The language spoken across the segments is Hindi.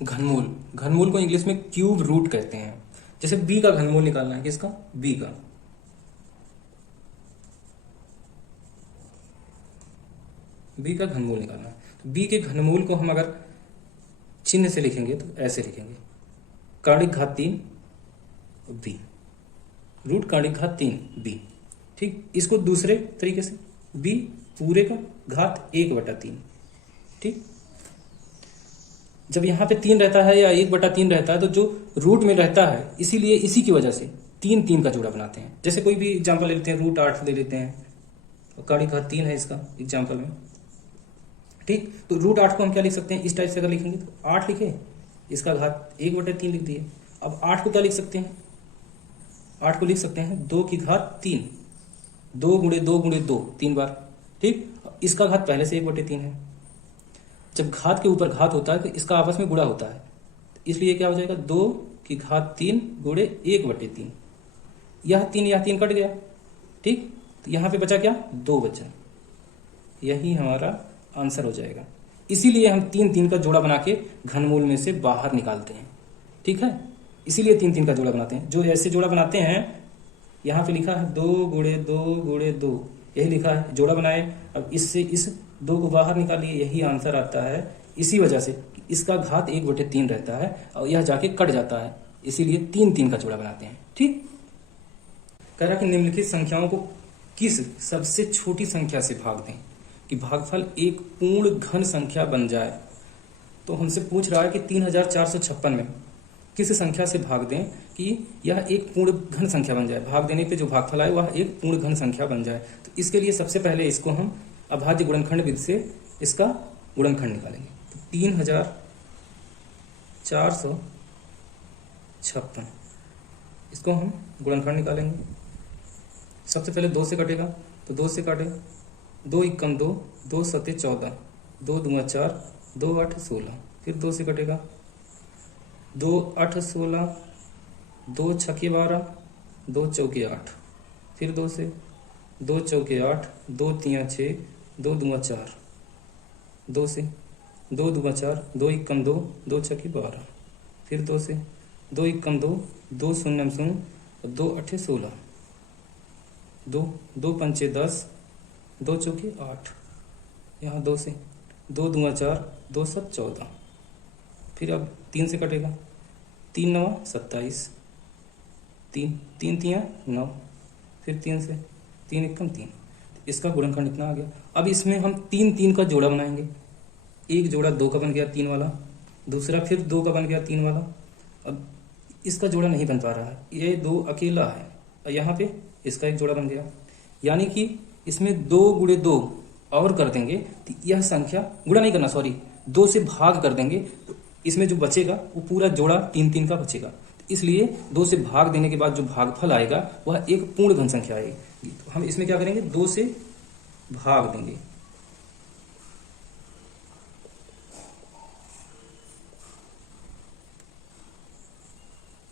घनमूल। घनमूल को इंग्लिश में क्यूब रूट कहते हैं। जैसे बी का घनमूल निकालना है, किसका? बी का। बी का घनमूल निकालना है तो बी के घनमूल को हम अगर चिन्ह से लिखेंगे तो ऐसे लिखेंगे, कार्डिक घात 3 बी, रूट कार्डिक घात 3 बी। ठीक, इसको दूसरे तरीके से बी पूरे का घात 1/3। ठीक, जब यहां पे 3 रहता है या 1/3 रहता है तो जो रूट में रहता है, इसीलिए इसी की वजह से 3 का जोड़ा बनाते हैं। जैसे कोई भी एग्जाम्पल ले लेते हैं, रूट 8 ले लेते हैं, कार्डिक घात 3 है इसका एग्जाम्पल में। ठीक, तो रूट 8 को हम क्या लिख सकते हैं? इस टाइप से अगर लिखेंगे तो 8 लिखे, इसका घात 1/3 लिख दिए। अब 8 को क्या लिख सकते हैं? 8 को लिख सकते हैं 2 की घात 3, 2 गुणे 2 गुणे 2, 3 बार। ठीक, इसका घात पहले से 1/3 है। जब घात के ऊपर घात होता है तो इसका आपस में गुणा होता है, इसलिए क्या हो जाएगा? 2 की घात 3 गुणे 1/3। यह 3 कट गया। ठीक, तो यहां पे बचा क्या? 2 बचा। यही हमारा आंसर हो जाएगा। इसीलिए हम 3 का जोड़ा बना के घनमूल में से बाहर निकालते हैं। ठीक है, इसीलिए 3 का जोड़ा बनाते हैं। जो ऐसे जोड़ा बनाते हैं, यहां पे लिखा है 2 गुणे 2 गुणे 2, यही लिखा है, जोड़ा बनाए। अब इससे इस 2 को बाहर निकालिए, यही आंसर आता है। इसी वजह से इसका घात 1/3 रहता है और यह जाके कट जाता है, इसीलिए 3 का जोड़ा बनाते हैं। ठीक, कह रहा कि निम्नलिखित संख्याओं को किस सबसे छोटी संख्या से भाग दें कि भागफल एक पूर्ण घन संख्या बन जाए। तो हमसे पूछ रहा है कि 3456 में किस संख्या से भाग दें कि यह एक पूर्ण घन संख्या बन जाए। भाग देने पे जो भागफल आए वह एक पूर्ण घन संख्या बन जाए। तो इसके लिए सबसे पहले इसको हम अभाज्य गुणनखंड विधि से इसका गुणनखंड निकालेंगे। तो 3456, इसको हम गुणनखंड निकालेंगे। सबसे पहले 2 से कटेगा, तो 2 से काटे, 2 एकम 2, 2 सते 14, 2 दूना 4, 2 8 16। फिर 2 से कटेगा, 2 8 16, 2 छके 12, 2 चौके 8। फिर 2 से, 2 चौके 8, 2 तिया 6, 2 दूना 4, 2 से, 2 दूना 4, 2 एकम 2, 2 छके 12। फिर 2 से, 2 एकम 2, 2 शून्यम 0, 2 8 16, 2 पंचे 10, 2 चौके 8। यहाँ 2 से, 2 दूना 4, 2 7 14। फिर अब 3 से कटेगा, 3 9 27, 3 तिया 9। फिर 3 से, 3 एकम 3। इसका गुणनखंड इतना आ गया। अब इसमें हम 3 का जोड़ा बनाएंगे। एक जोड़ा 2 का बन गया 3 वाला, दूसरा फिर 2 का बन गया 3 वाला। अब इसका जोड़ा नहीं बन पा रहा है, ये 2 अकेला है, और यहाँ पे इसका एक जोड़ा बन गया। यानी कि इसमें 2 गुणे 2 और कर देंगे तो यह संख्या, गुणा नहीं करना सॉरी, 2 से भाग कर देंगे तो इसमें जो बचेगा वो पूरा जोड़ा 3 का बचेगा। इसलिए 2 से भाग देने के बाद जो भागफल आएगा वह एक पूर्ण घन संख्या आएगी। तो हम इसमें क्या करेंगे? 2 से भाग देंगे।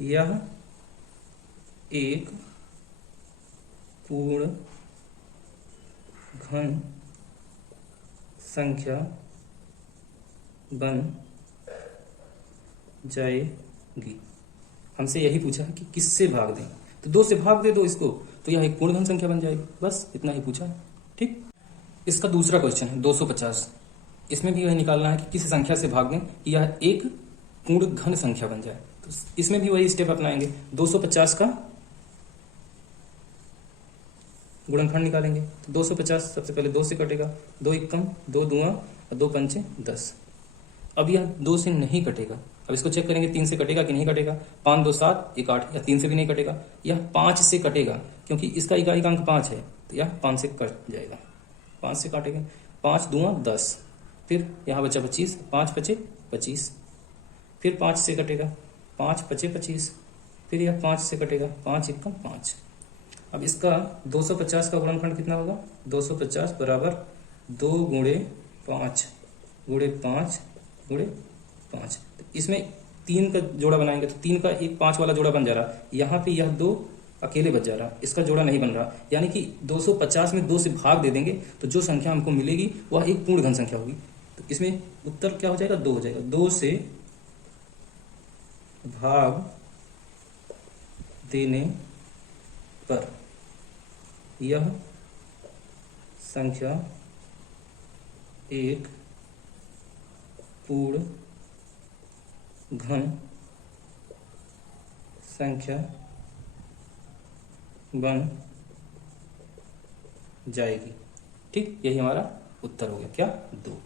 यह एक पूर्ण घन संख्या बन जाएगी। हमसे यही पूछा है कि किससे भाग दें, तो 2 से भाग दे दो इसको, तो यह एक पूर्ण घन संख्या बन जाएगी। बस इतना ही पूछा है। ठीक, इसका दूसरा क्वेश्चन है 250। इसमें भी वही निकालना है कि किस संख्या से भाग दें कि यह एक पूर्ण घन संख्या बन जाए। तो इसमें भी वही स्टेप अपनाएंगे। 250 का गुणनखंड निकालेंगे। तो 250 सबसे पहले 2 से कटेगा, 2 एकम 2 दूना और 2 पंचे 10। अब यह 2 से नहीं कटेगा। अब इसको चेक करेंगे 3 से कटेगा कि नहीं कटेगा। 5 2 7 1 8, या 3 से भी नहीं कटेगा। यह 5 से कटेगा क्योंकि इसका इकाई का अंक 5 है, तो यह 5 से कट जाएगा। 5 से काटेंगे, 5 दूना 10। फिर यहाँ बचा 25, 5 पचे 25। फिर 5 से कटेगा, 5 पचे 25। फिर यह 5 से कटेगा, 5 एकम 5। अब इसका 250 का गुणनखंड कितना होगा? 250 बराबर 2 गुणे 5 गुणे 5 गुणे 5। तो इसमें 3 का जोड़ा बनाएंगे तो 3 का एक 5 वाला जोड़ा बन जा रहा। यहाँ पे यह 2 अकेले बच जा रहा, इसका जोड़ा नहीं बन रहा। यानी कि 250 में 2 से भाग दे देंगे तो जो संख्या हमको मिलेगी वह एक पूर्ण घन संख्या होगी। तो इसमें उत्तर क्या हो जाएगा? 2 हो जाएगा। 2 से भाग देने पर यह संख्या एक पूर्ण घन संख्या बन जाएगी। ठीक, यही हमारा उत्तर हो गया, क्या? 2।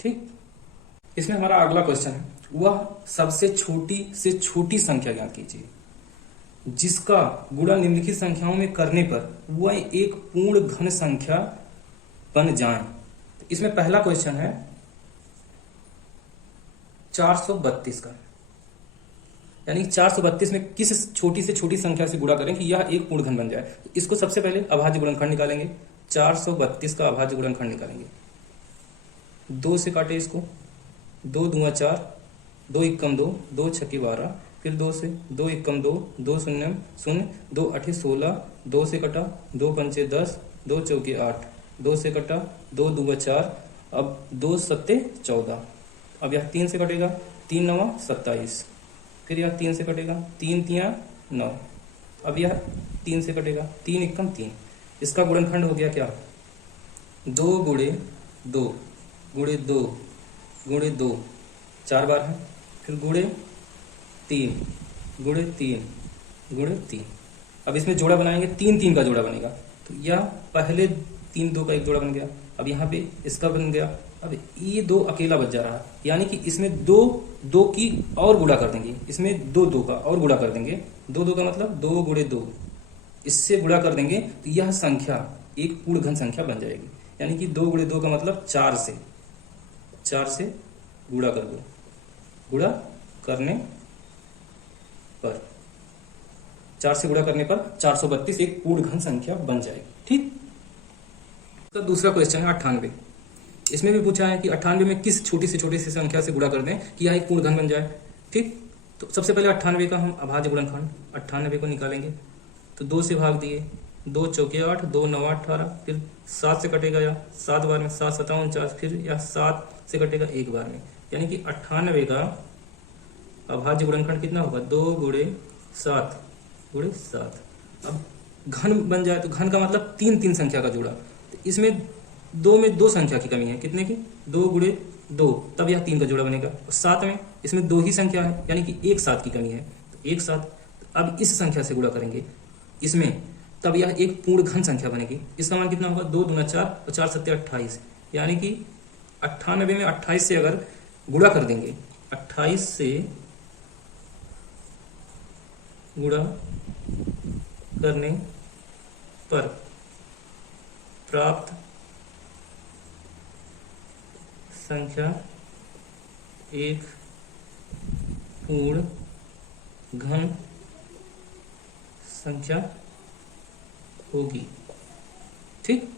ठीक, इसमें हमारा अगला क्वेश्चन है, वह सबसे छोटी से छोटी संख्या ज्ञात कीजिए जिसका गुणा निम्नलिखित संख्याओं में करने पर वह एक पूर्ण घन संख्या बन जाए। तो इसमें पहला क्वेश्चन है 432 का, यानी 432 में किस छोटी से छोटी संख्या से गुणा करें कि यह एक पूर्ण घन बन जाए। तो इसको सबसे पहले अभाज्य गुणनखंड निकालेंगे। 432 का अभाज्य गुणनखंड निकालेंगे। 2 से काटे इसको, 2 दूना 4, 2 एकम 2, 2 छक्के 12, फिर 2 से, 2 एकम 2, 2 शून्य 0, 2 अठे 16, 2 से कटा, 2 पंचे 10, 2 चौके 8, 2 से कटा, 2 दूना 4, अब 2 सत्ते 14, अब यह 3 से कटेगा, 3 नवा 27, फिर यह 3 से कटेगा, 3 तिया 9, अब यह 3 से कटेगा, 3 एकम 3, इसका गुणनखंड हो गया क्या? 2 गुणे 2 गुणे 2 गुणे 2 4 बार है, फिर गुणे 3 गुणे 3 गुणे 3। अब इसमें जोड़ा बनाएंगे, 3 3 का जोड़ा बनेगा, तो यह पहले 3 2 का एक जोड़ा बन गया, अब यहाँ पे इसका बन गया, अब ये 2 अकेला बच जा रहा है, यानी कि इसमें 2 2 की और गुणा कर देंगे, इसमें 2 2 का और गुणा कर देंगे, 2 2 का मतलब 2 गुणे 2, इससे गुणा कर देंगे तो यह संख्या एक पूर्ण घन संख्या बन जाएगी। यानी कि 2 गुणे 2 का मतलब 4 से गुणा कर दो, गुणा करने पर 4 से गुणा करने पर 432 एक पूर्ण घन संख्या बन जाएगी। ठीक, तो दूसरा क्वेश्चन है 98। इसमें भी पूछा है कि 98 में किस छोटी से छोटी सी संख्या से गुणा कर दें कि यह एक पूर्ण घन बन जाए। ठीक, तो सबसे पहले 98 का हम अभाज्य गुणनखंड 98 को निकालेंगे। तो 2 से भाग दिए, 2 चौके 8, 2 9 18, फिर 7 से कटेगा या 7 बार में, 7 7 49, फिर यह 7 से कटेगा 1 बार में, यानी कि 98 का अभाज्य गुणनखंड कितना होगा? 2 गुणे 7 गुणे 7। अब घन बन जाए तो घन का मतलब 3 3 संख्या का जोड़ा, तो इसमें 2 में 2 संख्या की कमी है, कितने की? 2 गुणे 2, तब यह 3 का जोड़ा बनेगा। और 7 में इसमें 2 ही संख्या है, यानी कि 1 7 की कमी है, तो 1 7। अब इस संख्या से गुणा करेंगे इसमें, तब यह एक पूर्ण घन संख्या बनेगी। इसका मान कितना होगा? 2 दूना 4 और 4 सत्ते 28, यानी कि 98 में 28 से अगर गुणा कर देंगे, 28 से गुणा करने पर प्राप्त संख्या एक पूर्ण घन संख्या होगी। ठीक,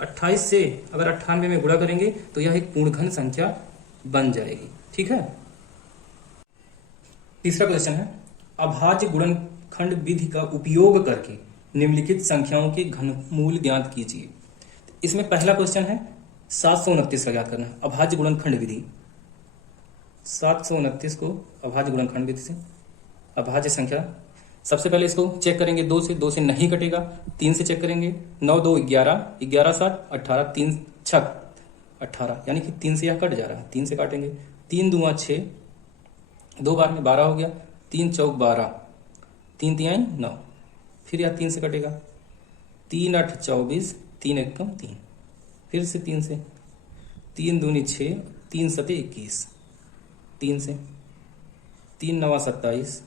28 से अगर 98 में गुणा करेंगे तो यह एक पूर्ण घन संख्या बन जाएगी। ठीक है, तीसरा क्वेश्चन है, अभाज्य गुणनखंड विधि का उपयोग करके निम्नलिखित संख्याओं के घनमूल ज्ञात कीजिए। इसमें पहला क्वेश्चन है 729 का ज्ञात करना है, अभाज्य गुणनखंड विधि। 729 को अभाज्य गुणनखंड विधि से अभाज्य संख्या, सबसे पहले इसको चेक करेंगे 2 से नहीं कटेगा, 3 से चेक करेंगे, 9 2 11, 11 7 18, 3 6 18, यानी कि 3 से यह कट जा रहा है, 3 से काटेंगे, 3 दूना 6, 2 बार में 12 हो गया, 3 चौक 12, 3 तिहाई 9, फिर यह 3 से कटेगा, 3 8 24, 3 एकम 3, फिर से 3 से, 3 दूनी 6, 3 सते 21, 3 से, 3 नवा 27,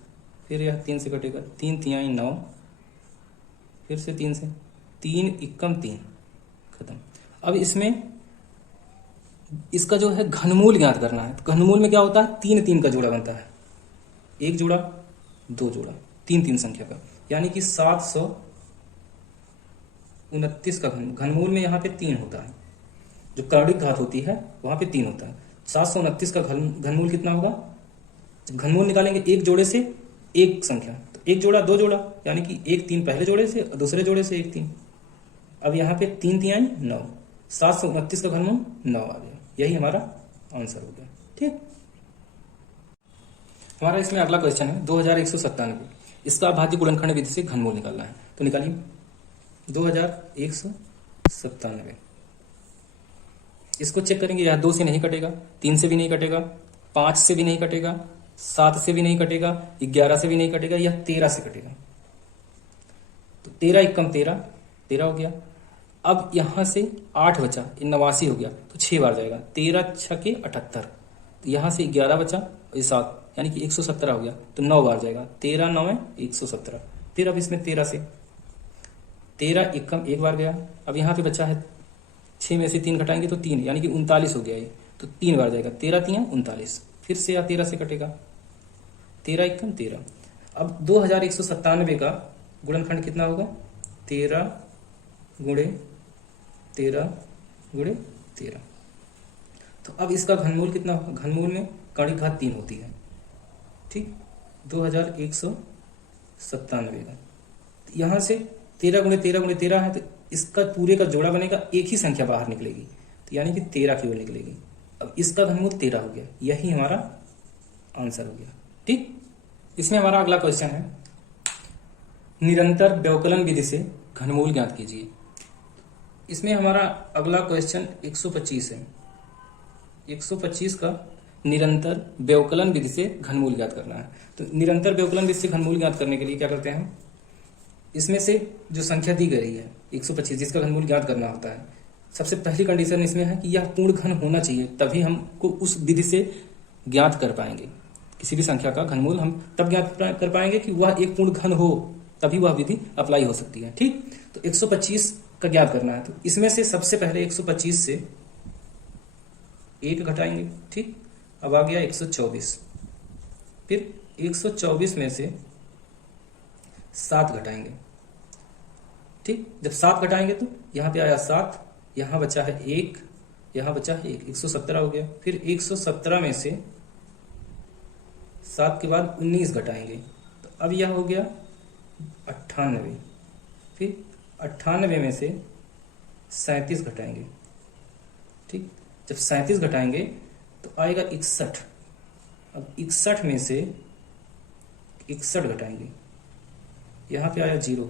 फिर यह 3 से कटेगा, 3 तिहाई 9, फिर से 3 से, 3 एकम 3, खत्म। अब इसमें इसका जो है घनमूल ज्ञात करना है। तो घनमूल में क्या होता है? 3 3 का जोड़ा बनता है, एक जोड़ा 2 जोड़ा, 3 3 संख्या का, यानी कि 729 का घनमूल में यहाँ पे 3 होता है, जो कर्णिक घात होती है वहां पे 3 होता है। 729 का घनमूल कितना होगा? घनमूल निकालेंगे एक जोड़े से एक संख्या, तो एक जोड़ा 2 जोड़ा, यानी कि 1 3 पहले जोड़े से और दूसरे जोड़े से 1 3। अब यहाँ पे 3 तिहाई 9, 729 का घनमूल 9 आ गया, यही हमारा आंसर हो गया। ठीक, हमारा इसमें अगला क्वेश्चन है 2197। इसका अभाज्य गुणनखंड विधि से घनमूल निकालना है। तो निकालिए 2197। इसको चेक करेंगे, यह 2 से नहीं कटेगा, 3 से भी नहीं कटेगा, 5 से भी नहीं कटेगा, 7 से भी नहीं कटेगा, 11 से भी नहीं कटेगा, यह 13 से कटेगा। तो 13 एकम 13, 13 हो गया। अब यहां से 8 बचा, 89 हो गया, तो 6 बार जाएगा। 13 छके 78, तो यहां से 11 बचा, 7 यानी कि 117 हो गया, तो 9 बार जाएगा। 13 9 117। फिर अब इसमें 13 से 13 एकम 1 बार गया। अब यहाँ पे बचा है 6 में से 3 घटाएंगे तो 3, यानी कि 39 हो गया ये, तो 3 बार जाएगा। 13 3 39, फिर से 13 से कटेगा। 13 एकम 13। अब 2197 का गुणनखंड कितना होगा? 13 गुणे 13 गुणे 13। तो अब इसका घनमूल कितना होगा? घनमूल में कणिक घात 3 होती है, ठीक। 2197 का यहां से 13 गुणे 13 गुणे 13 है, तो इसका पूरे का जोड़ा बनेगा, एक ही संख्या बाहर निकलेगी, तो यानी कि 13 केवल निकलेगी। अब इसका घनमूल 13 हो गया, यही हमारा आंसर हो गया, ठीक। इसमें हमारा अगला क्वेश्चन है, निरंतर व्यवकलन विधि से घनमूल ज्ञात कीजिए। इसमें हमारा अगला क्वेश्चन 125 है। 125 का निरंतर व्यवकलन विधि से घनमूल ज्ञात करना है। तो निरंतर व्यवकलन विधि से घनमूल ज्ञात करने के लिए क्या करते हैं, इसमें से जो संख्या दी गई है 125, जिसका घनमूल ज्ञात करना होता है, सबसे पहली कंडीशन इसमें है कि यह पूर्ण घन होना चाहिए, तभी हमको उस विधि से ज्ञात कर पाएंगे। किसी भी संख्या का घनमूल हम तब ज्ञात कर पाएंगे कि वह एक पूर्ण घन हो, तभी वह विधि अप्लाई हो सकती है, ठीक। तो 125 का ज्ञात करना है। तो इसमें से सबसे पहले 125 से 1 घटाएंगे, ठीक। अब आ गया 124, फिर 124 में से 7 घटाएंगे, ठीक। जब 7 घटाएंगे तो यहां पे आया 7, यहां बचा है 1, यहां बचा है 1, 117 हो गया। फिर 117 में से 7 के बाद 19 घटाएंगे, तो अब यह हो गया 98। फिर 98 में से 37 घटाएंगे, ठीक। जब 37 घटाएंगे तो आएगा 61। अब 61 में से 61 घटाएंगे, यहां पे आया 0।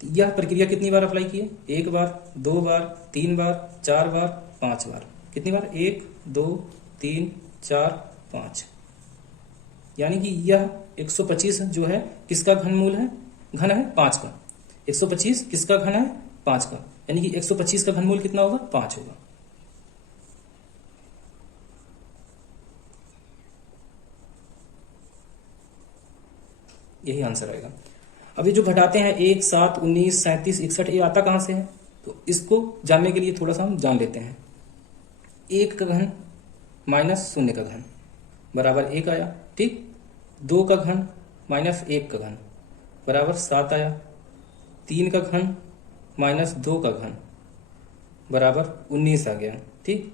तो यह प्रक्रिया कितनी बार अप्लाई की है? 1 बार, 2 बार, 3 बार, 4 बार, 5 बार। कितनी बार? 1 2 3 4 5। यानी कि यह 125 जो है किसका घनमूल है? घन है 5 का। 125 किसका घन है? 5 का। यानी कि 125 का घनमूल कितना होगा? 5 होगा। यही आंसर आएगा। अभी जो घटाते हैं 1 7 19 37 61, ये आता कहां से है? तो इसको जानने के लिए थोड़ा सा हम जान लेते हैं। 1 का घन माइनस 0 का घन बराबर 1 आया, ठीक। 2 का घन माइनस 1 का घन बराबर 7 आया। 3 का घन माइनस 2 का घन बराबर 19 आ गया, ठीक।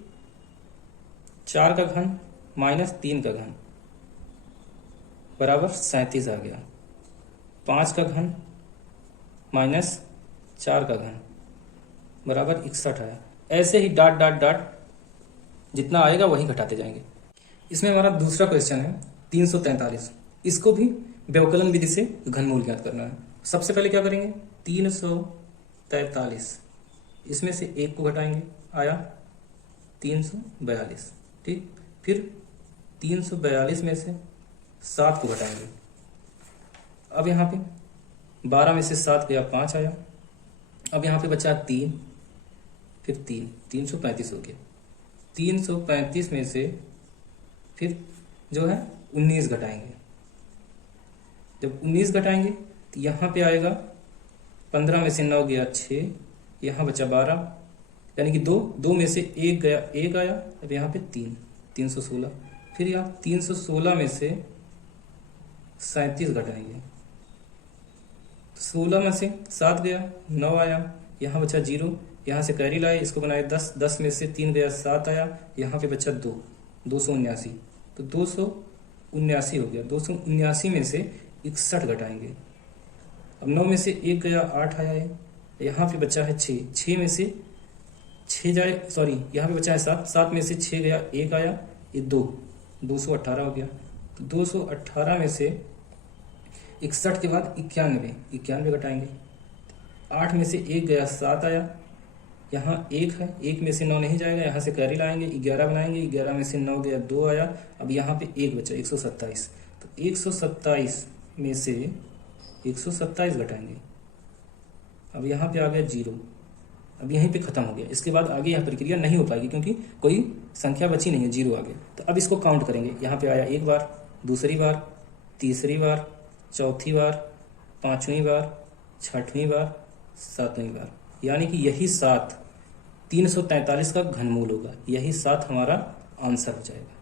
4 का घन माइनस 3 का घन बराबर 37 आ गया। 5 का घन माइनस 4 का घन बराबर 61 आया। ऐसे ही डाट डाट डाट जितना आएगा वही घटाते जाएंगे। इसमें हमारा दूसरा क्वेश्चन है 343। इसको भी व्यवकलन विधि से घनमूल ज्ञात करना है। सबसे पहले क्या करेंगे? 343, इसमें से 1 को घटाएंगे, आया 342, ठीक। फिर 342 में से 7 को घटाएंगे। अब यहाँ पे 12 में से 7 गया, 5 आया। अब यहाँ पे बचा 3, फिर 3, 335 हो गया। 335 में से फिर जो है 19 घटाएंगे। जब 19 घटाएंगे तो यहाँ पे आएगा 15 में से 9 गया 6, यहाँ बचा 12, यानी कि 2 में से 1 गया, 1 आया। अब यहाँ पे 3, 316। फिर यहाँ 316 में से 37 घटाएंगे। 16 में से 7 गया, 9 आया, यहाँ बचा 0, यहाँ से कैरी लाए, इसको बनाए 10, 10 में से 3 गया, 7 आया, यहाँ पे बचा 2, 279, तो 279 हो गया। 279 में से 61 घटाएंगे। अब 9 में से 1 गया, 8 आया है, यहाँ पे बचा है 6, 6 में से 6 जाए, सॉरी यहाँ पे बचा है 7, 7 में से 6 गया, 1 आया, ये 2, 218 हो गया। तो 218 में से 61 के बाद 91 घटाएंगे। 8 में से 1 गया, 7 आया। यहाँ 1 है, 1 में से 9 नहीं जाएगा, यहाँ से कैरी लाएंगे, 11 बनाएंगे, 11 में से 9 गया, 2 आया। अब यहाँ पे 1 बचा, 127। तो 127 में से 127 घटाएंगे। अब यहाँ पे आ गया 0। अब यहीं पे खत्म हो गया। इसके बाद आगे यह प्रक्रिया नहीं हो पाएगी क्योंकि कोई संख्या बची नहीं है, 0 आ गया। तो अब इसको काउंट करेंगे। यहाँ पे आया 1 बार, दूसरी बार, तीसरी बार, चौथी बार, पांचवी बार, छठवीं बार, सातवीं बार। यानी कि यही 7 343 का घनमूल होगा। यही 7 हमारा आंसर हो जाएगा।